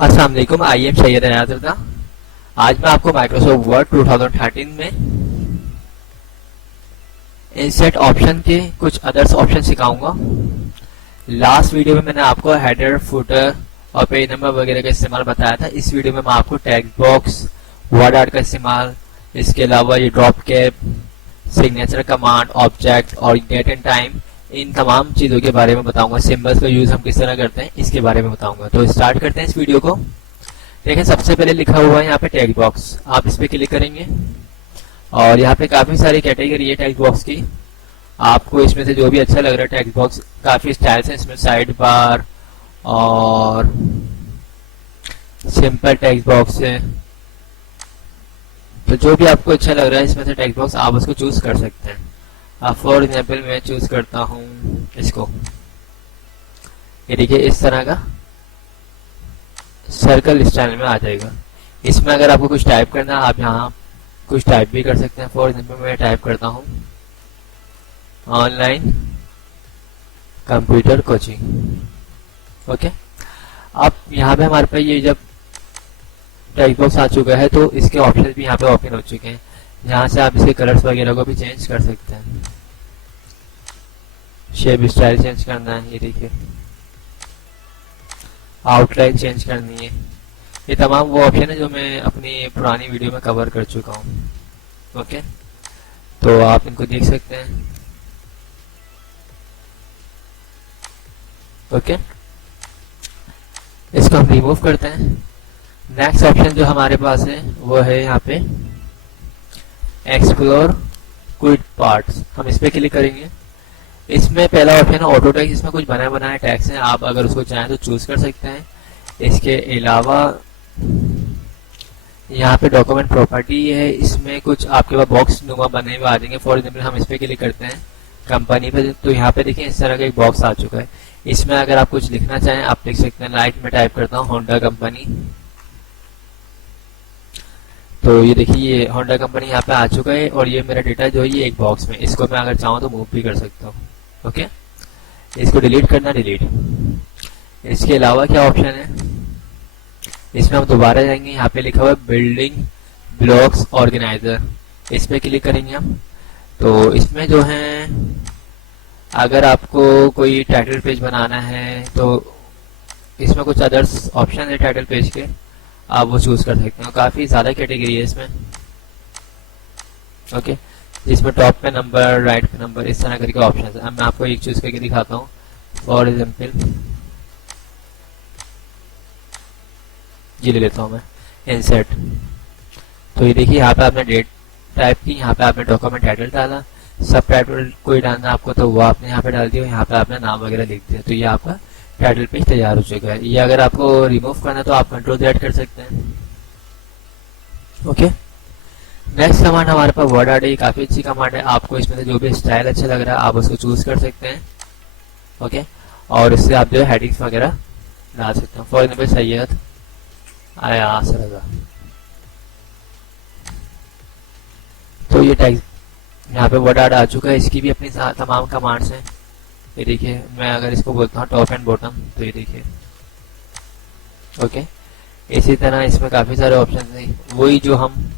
अस्सलाम वालेकुम। I am Syed Ayaz रज़ा। आज मैं आपको माइक्रोसॉफ्ट वर्ड 2013 में इंसर्ट ऑप्शन के कुछ अदर्स ऑप्शन सिखाऊंगा। लास्ट वीडियो में मैंने आपको हेडर, फुटर और पेज नंबर वगैरह का इस्तेमाल बताया था। इस वीडियो में मैं आपको टेक्स्ट बॉक्स, वर्ड आर्ट का इस्तेमाल, इसके अलावा ये drop cap, signature command, object और डेट एंड टाइम, इन तमाम चीज़ों के बारे में बताऊंगा। सिंबल्स का यूज़ हम किस तरह करते हैं इसके बारे में बताऊंगा। तो स्टार्ट करते हैं इस वीडियो को। देखें, सबसे पहले लिखा हुआ है यहाँ पे टेक्स्ट बॉक्स। आप इस पे क्लिक करेंगे और यहाँ पे काफ़ी सारी कैटेगरी है टेक्स्ट बॉक्स की। आपको इसमें से जो भी अच्छा लग रहा है टेक्स्ट बॉक्स, काफ़ी स्टाइल्स हैं इसमें, साइड बार और सिंपल टेक्स्ट बॉक्स है। तो जो भी आपको अच्छा लग रहा है इसमें से टेक्स्ट बॉक्स, आप उसको चूज कर सकते हैं। अब फॉर एग्जाम्पल मैं चूज करता हूँ इसको। ये देखिए इस तरह का सर्कल स्टाइल में आ जाएगा। इसमें अगर आपको कुछ टाइप करना है, आप यहाँ कुछ टाइप भी कर सकते हैं। फॉर एग्जाम्पल मैं टाइप करता हूँ ऑनलाइन कंप्यूटर कोचिंग। ओके, अब यहाँ पे हमारे पास ये जब टेक्स्ट बॉक्स आ चुका है तो इसके ऑप्शन भी यहाँ पे ओपन हो चुके हैं। यहाँ से आप इसके कलर्स वगैरह को भी चेंज कर सकते हैं। शेप स्टाइल चेंज करना है, ये देखिए आउटलाइन चेंज करनी है। ये तमाम वो ऑप्शन है जो मैं अपनी पुरानी वीडियो में कवर कर चुका हूँ। ओके, तो आप इनको देख सकते हैं। ओके, इसको हम रिमूव करते हैं। नेक्स्ट ऑप्शन जो हमारे पास है वो है यहाँ पे एक्सप्लोर क्विक पार्ट्स। हम इस पे क्लिक करेंगे। इसमें पहला ऑप्शन है ऑटो टैक्स। इसमें कुछ बनाए बनाए टैक्स हैं, आप अगर उसको चाहें तो चूज कर सकते हैं। इसके अलावा यहाँ पे डॉक्यूमेंट प्रॉपर्टी है, इसमें कुछ आपके पास बॉक्स नुमा बने हुए आ जाएंगे। फॉर एग्जाम्पल हम इस पे क्लिक करते हैं कंपनी पे, तो यहाँ पे देखिए इस तरह का एक बॉक्स आ चुका है। इसमें अगर आप कुछ लिखना चाहें आप लिख सकते हैं। लाइक में टाइप करता हूँ होंडा कंपनी। तो ये देखिए ये होंडा कंपनी यहाँ पे आ चुका है और ये मेरा डेटा जो है ये एक बॉक्स में, इसको मैं अगर चाहूँ तो मूव भी कर सकता हूँ। ओके, इसको डिलीट करना, डिलीट। इसके अलावा क्या ऑप्शन है, इसमें हम दोबारा जाएंगे। यहाँ पे लिखा हुआ है बिल्डिंग ब्लॉक्स ऑर्गेनाइजर। इस पे क्लिक करेंगे हम। तो इसमें जो है अगर आपको कोई टाइटल पेज बनाना है तो इसमें कुछ अदर्स ऑप्शन है टाइटल पेज के, आप वो चूज कर सकते हैं। काफी ज्यादा कैटेगरी है इसमें। ओके, जिसमें टॉप पे नंबर, राइट पे नंबर, इस तरह करके ऑप्शन है। अब मैं आपको एक चूज करके दिखाता हूँ। फॉर एग्जाम्पल ये ले लेता हूँ मैं, इंसर्ट। तो ये देखिए यहाँ पे आपने डेट टाइप की, यहाँ पे आपने डॉक्यूमेंट टाइटल डाला, सब टाइटल कोई डालना आपको तो वो आपने यहाँ पे डाल दिया, यहाँ पे आपने नाम वगैरह लिख दिया। तो ये आपका टाइटल पेज तैयार हो चुका है। ये अगर आपको रिमूव करना है तो आप कंट्रोल Z कर सकते हैं। ओके, नेक्स्ट कमांड हमारे पास वर्ड आर्ट है। काफी अच्छी कमांड है। आपको इसमें से जो भी स्टाइल अच्छा लग रहा है आप उसको चूज कर सकते हैं। ओके, और इससे आप जो है हेडिंग्स वगैरह डाल सकते हैं। फॉर एग्जाम्पल सैयद अयाज रज़ा। तो ये टैग यहाँ पे वर्ड आर्ट आ चुका है। इसकी भी अपनी तमाम कमांड्स हैं। ये देखिए मैं अगर इसको बोलता हूँ टॉप एंड बॉटम, तो ये देखिए। ओके, इसी तरह इसमें काफी सारे ऑप्शन हैं। वही जो हम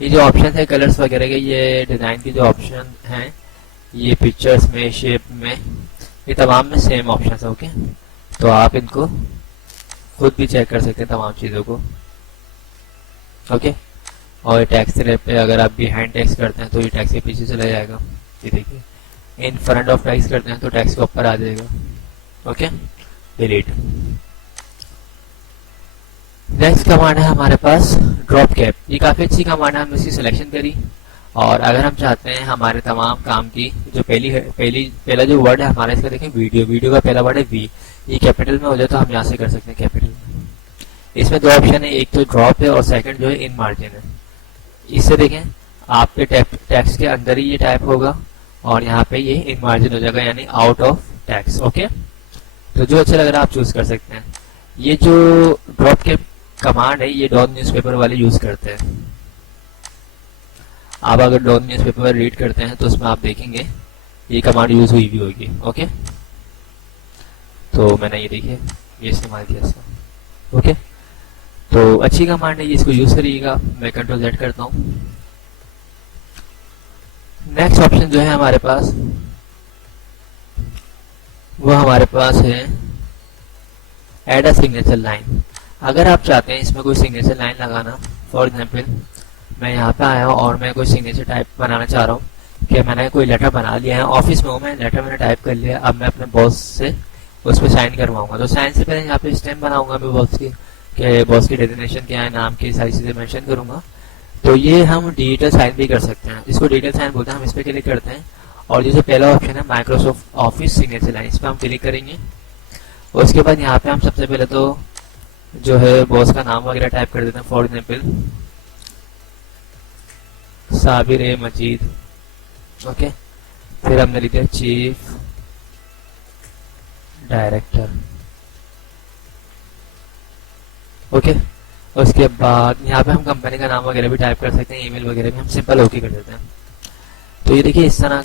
ये जो ऑप्शन है कलर्स वगैरह के, ये डिजाइन के जो ऑप्शन हैं, ये पिक्चर्स में, शेप में, ये तमाम में सेम ऑप्शन है। ओके, तो आप इनको खुद भी चेक कर सकते हैं तमाम चीजों को। ओके, और टैक्स पे अगर आप बिहाइंड टैक्स करते हैं तो ये टैक्स के पीछे चला जाएगा। ये देखिए इन फ्रंट ऑफ टैक्स करते हैं तो टैक्स के ऊपर आ जाएगा। Okay, delete. नेक्स्ट कमांड है हमारे पास ड्रॉप कैप। ये काफी अच्छी कमांड है, हम इसकी सिलेक्शन करी। और अगर हम चाहते हैं हमारे तमाम काम की जो पहला जो वर्ड है हमारा, इसका देखें वीडियो का पहला वर्ड है वी, ये कैपिटल में हो जाए तो हम यहाँ से कर सकते हैं कैपिटल में। इसमें दो ऑप्शन है, एक तो ड्रॉप है और सेकंड जो है इन मार्जिन है। इससे देखें आपके टैक्स के अंदर ही ये टाइप होगा और यहाँ पे ये इन मार्जिन हो जाएगा, यानी आउट ऑफ टैक्स। ओके, तो जो अच्छा लग रहा है आप चूज कर सकते हैं। ये जो ड्रॉप के कमांड है ये डॉन न्यूज़पेपर वाले यूज करते हैं। आप अगर डॉन न्यूज़पेपर रीड करते हैं तो उसमें आप देखेंगे ये कमांड यूज हुई भी होगी। ओके, तो मैंने ये देखिए ये इस्तेमाल किया इसका। ओके, तो अच्छी कमांड है ये, इसको यूज करिएगा। मैं कंट्रोल Z करता हूँ। नेक्स्ट ऑप्शन जो है हमारे पास, वो हमारे पास है ऐड अ सिग्नेचर लाइन। अगर आप चाहते हैं इसमें कोई सिग्नेचर लाइन लगाना, फॉर एग्जाम्पल मैं यहाँ पे आया हूँ और मैं कोई सिग्नेचर टाइप बनाना चाह रहा हूँ कि मैंने कोई लेटर बना लिया है, ऑफिस में हूँ मैं, लेटर मैंने टाइप कर लिया, अब मैं अपने बॉस से उस पर साइन करवाऊंगा। तो साइन से पहले यहाँ पे स्टैम्प बनाऊंगा मैं बॉस की, कि बॉस की डेजिग्नेशन क्या है, नाम की सारी चीजें मेंशन करूंगा। तो ये हम डिजिटल साइन भी कर सकते हैं, इसको डिजिटल साइन बोलते हैं। हम इस पर क्लिक करते हैं और जैसे पहला ऑप्शन है माइक्रोसॉफ्ट ऑफिस सिग्नेचर लाइन, इस पर हम क्लिक करेंगे। और उसके बाद यहाँ पे हम सबसे पहले तो जो है बॉस का नाम वगैरह टाइप कर देते हैं, for example Sabir A Majid. Okay, फिर हमने लिख दिया चीफ डायरेक्टर। ओके, उसके बाद यहाँ पे हम कंपनी का नाम वगैरह भी टाइप कर सकते हैं, ईमेल वगैरह भी हम सिंपल ओके कर देते हैं। तो ये देखिए इस तरह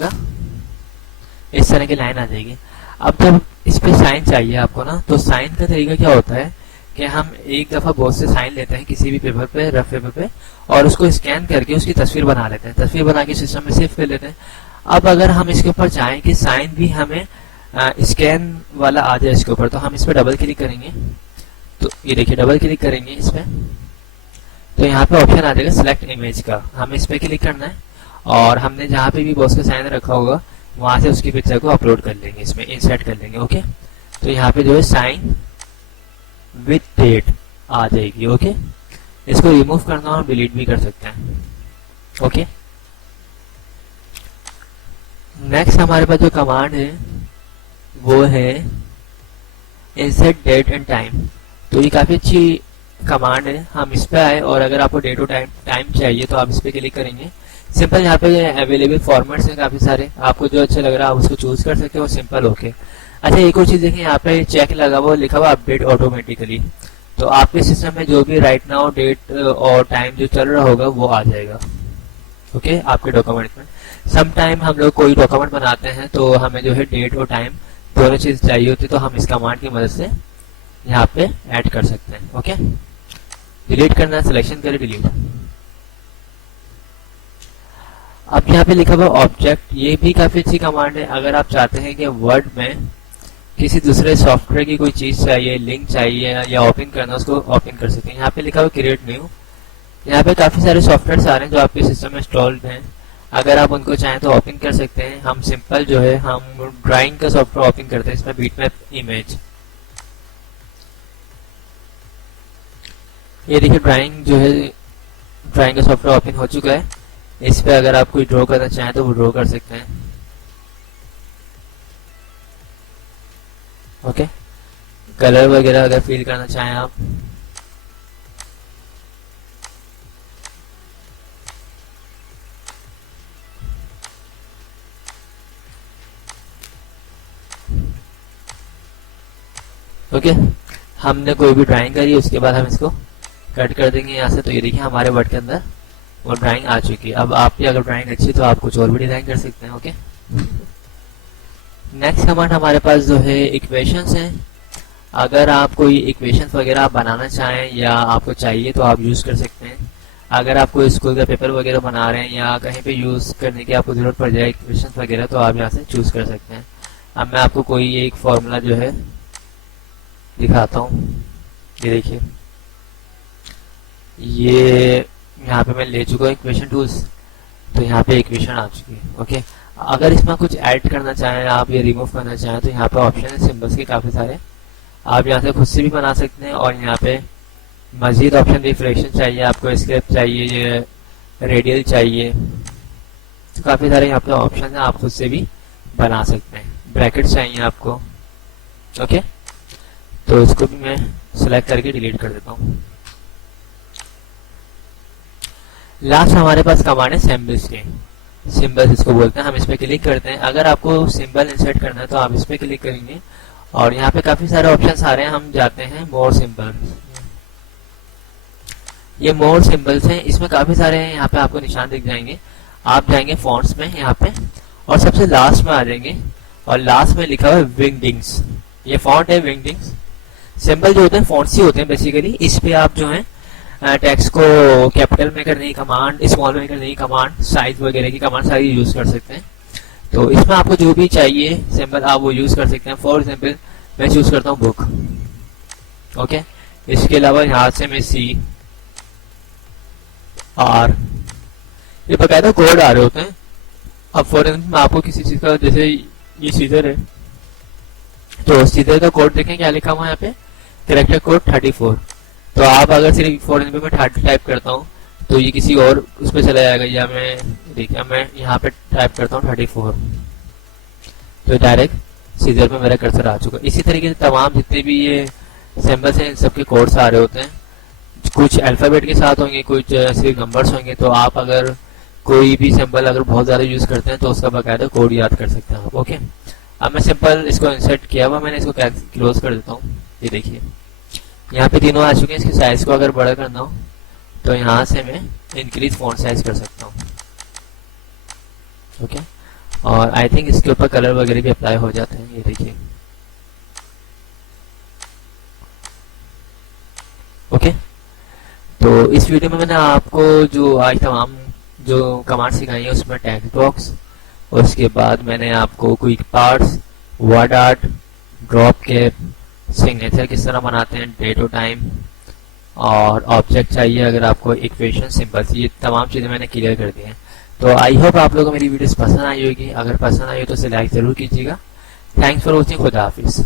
की लाइन आ जाएगी। अब जब इस पे साइन चाहिए आपको ना, तो साइन का तरीका क्या होता है कि हम एक दफा बॉस से साइन लेते हैं किसी भी पेपर पे, रफ पेपर पे, और उसको स्कैन करके उसकी तस्वीर बना लेते हैं, तस्वीर बना के सिस्टम में सेव कर लेते हैं। अब अगर हम इसके ऊपर चाहें कि साइन भी हमें स्कैन वाला आ जाए इसके ऊपर, तो हम इस पर डबल क्लिक करेंगे। तो ये देखिए डबल क्लिक करेंगे इस पे, तो यहाँ पे ऑप्शन आ जाएगा सिलेक्ट इमेज का, हमें इस पे क्लिक करना है और हमने जहाँ पे भी बॉस का साइन रखा होगा वहां से उसकी पिक्चर को अपलोड कर लेंगे, इसमें इंसर्ट कर लेंगे। ओके, तो यहाँ पे जो है साइन विद डेट आ जाएगी। ओके, इसको रिमूव करना और डिलीट भी कर सकते हैं। ओके, नेक्स्ट हमारे पास जो कमांड है वो है इंसर्ट डेट एंड टाइम। तो ये काफी अच्छी कमांड है, हम इस पे आए और अगर आपको डेट और टाइम चाहिए तो आप इस पे क्लिक करेंगे। सिंपल यहाँ पे अवेलेबल फॉर्मेट्स हैं काफी सारे, आपको जो अच्छा लग रहा है आप उसको चूज कर सकते हो, सिंपल। ओके, अच्छा एक और चीज देखें, यहाँ पे चेक लगा हुआ लिखा हुआ अपडेट ऑटोमेटिकली, तो आपके सिस्टम में जो भी राइट नाउ डेट और टाइम जो चल रहा होगा वो आ जाएगा। ओके, आपके डॉक्यूमेंट में सम टाइम हम लोग कोई डॉक्यूमेंट बनाते हैं तो हमें जो है डेट और टाइम दोनों चीज चाहिए होती है, तो हम इस कमांड की मदद से यहाँ पे ऐड कर सकते हैं। ओके, डिलीट करना है, सिलेक्शन करें, डिलीट। अब यहाँ पे लिखा हुआ ऑब्जेक्ट, ये भी काफी अच्छी कमांड है। अगर आप चाहते हैं कि वर्ड में किसी दूसरे सॉफ्टवेयर की कोई चीज चाहिए, लिंक चाहिए या ओपन करना, उसको ओपन कर सकते हैं। यहाँ पे लिखा हुआ क्रिएट न्यू, यहाँ पे काफी सारे सॉफ्टवेयर आ रहे हैं जो आपके सिस्टम में इंस्टॉल्ड हैं, अगर आप उनको चाहें तो ओपन कर सकते हैं। हम सिंपल जो है हम ड्राइंग का सॉफ्टवेयर ओपन करते हैं, इसमें बीटमैप इमेज, ये देखिए ड्राइंग जो है, ड्राइंग का सॉफ्टवेयर ओपन हो चुका है। इस पे अगर आप कोई ड्रॉ करना चाहें तो वो ड्रॉ कर सकते हैं। ओके, कलर वगैरह अगर फिल करना चाहें आप, ओके, हमने कोई भी ड्राइंग करी उसके बाद हम इसको कट कर देंगे यहाँ से। तो ये देखिए हमारे वर्ड के अंदर वो ड्राइंग आ चुकी है। अब आपकी अगर ड्राइंग अच्छी तो आप कुछ और भी डिजाइन कर सकते हैं। ओके, नेक्स्ट कमांड हमारे पास जो है इक्वेशंस हैं। अगर आप कोई इक्वेशंस वगैरह बनाना चाहें या आपको चाहिए तो आप यूज कर सकते हैं। अगर आप कोई स्कूल का पेपर वगैरह बना रहे हैं या कहीं पे यूज करने की आपको जरूरत पड़ जाए इक्वेशंस वगैरह, तो आप यहाँ से चूज कर सकते हैं। अब मैं आपको कोई एक फॉर्मूला जो है दिखाता हूँ, ये देखिए, ये यहाँ पे मैं ले चुका हूँ इक्वेशन टूल्स, तो यहाँ पे इक्वेशन आ चुकी है। ओके, अगर इसमें कुछ ऐड करना चाहें आप या रिमूव करना चाहें तो यहाँ पे ऑप्शन है सिंबल्स के काफी सारे, आप यहाँ से खुद से भी बना सकते हैं। और यहाँ पे मजीद ऑप्शन, रिफ्लेक्शन चाहिए आपको, स्केप चाहिए, ये रेडियल चाहिए, तो काफी सारे यहाँ पे ऑप्शन है, आप खुद से भी बना सकते हैं। ब्रैकेट चाहिए आपको। ओके, तो इसको भी मैं सिलेक्ट करके डिलीट कर देता हूँ। लास्ट हमारे पास कमांड है सिंबल्स के, सिंबल्स इसको बोलते हैं। हम इस पे क्लिक करते हैं। अगर आपको सिंबल इंसर्ट करना है तो आप इस पे क्लिक करेंगे और यहाँ पे काफी सारे ऑप्शंस आ रहे हैं। हम जाते हैं मोर सिंबल्स, ये मोर सिंबल्स हैं, इसमें काफी सारे हैं। यहाँ पे आपको निशान दिख जाएंगे, आप जाएंगे फॉन्ट्स में यहाँ पे और सबसे लास्ट में आ जाएंगे और लास्ट में लिखा हुआ है विंगडिंग्स, ये फॉन्ट है विंगडिंग्स। सिंबल जो होते हैं फॉन्ट्स ही होते हैं बेसिकली। इस पे आप जो है टेक्स्ट को कैपिटल में करने की कमांड, स्मॉल में करने की कमांड, साइज वगैरह की कमांड सारी यूज कर सकते हैं। तो इसमें आपको जो भी चाहिए सिंबल आप वो यूज कर सकते हैं। फॉर एग्जाम्पल मैं यूज करता हूँ बुक। ओके, इसके अलावा यहाँ से मैं सी आर, ये बकायदा कोड आ रहे होते हैं। अब फॉर एग्जाम्पल मैं आपको किसी चीज का, जैसे ये सीजर है, तो सीजर का कोड देखें क्या लिखा हुआ है यहाँ पे, कैरेक्टर कोड 34। तो आप अगर सिर्फ फॉर एग्जाम्पल मैं 30 टाइप करता हूँ तो ये किसी और उस पर चला जाएगा, या मैं देखिए मैं यहाँ पे टाइप करता हूँ 34, तो डायरेक्ट सीजर पे मेरा कर्सर आ चुका। इसी तरीके से तमाम जितने भी ये सिंबल्स हैं इन सबके कोड्स आ रहे होते हैं। कुछ अल्फाबेट के साथ होंगे, कुछ सिर्फ नंबर्स होंगे। तो आप अगर कोई भी सिंबल अगर बहुत ज़्यादा यूज़ करते हैं तो उसका बाकायदा कोड याद कर सकते हैं आप। ओके, अब मैं सिंपल इसको इंसर्ट किया हुआ, मैंने इसको क्लोज कर देता हूँ। ये देखिए यहाँ पे तीनों आ चुके हैं। इसके साइज को अगर बड़ा करना हो तो यहाँ से मैं इंक्रीज फॉन्ट साइज कर सकता हूँ। ओके, और आई थिंक इसके ऊपर कलर वगैरह भी अप्लाई हो जाते हैं। ये देखिए ओके, तो इस वीडियो में मैंने आपको जो आज तमाम जो कमांड सिखाई है उसमें टेक्स्ट बॉक्स, उसके बाद मैंने आपको quick parts, word art, drop cap, signature किस तरह बनाते हैं, डेट और टाइम, और ऑब्जेक्ट चाहिए अगर आपको, इक्वेशन, सिंबल्स, ये तमाम चीज़ें मैंने क्लियर कर दी हैं। तो आई होप आप लोगों को मेरी वीडियोस पसंद आई होगी। अगर पसंद आई हो तो इसे लाइक ज़रूर कीजिएगा। Thanks for watching. खुदा हाफिज़।